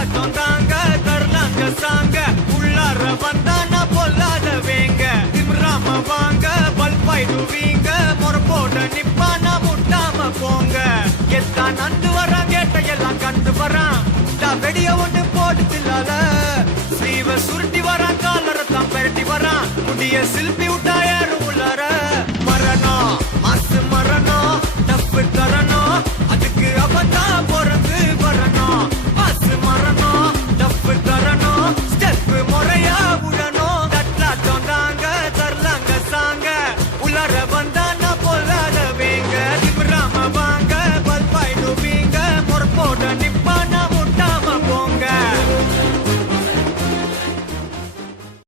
போராட்டம் தாங்க தரலாங்க சாங்க உள்ளார வந்தானா பொல்லாத வேங்க திம்ராம வாங்க பல்பாயிடுவீங்க முறப்போட நிப்பானா முட்டாம போங்க எத்தான் நந்து வரான் கேட்டையெல்லாம் கண்டு வரான் வெடிய ஒண்ணு போட்டு தில்லால ஸ்லீவ சுருட்டி வரான் காலரத்தான் பெரட்டி வரான் முடிய சில்ப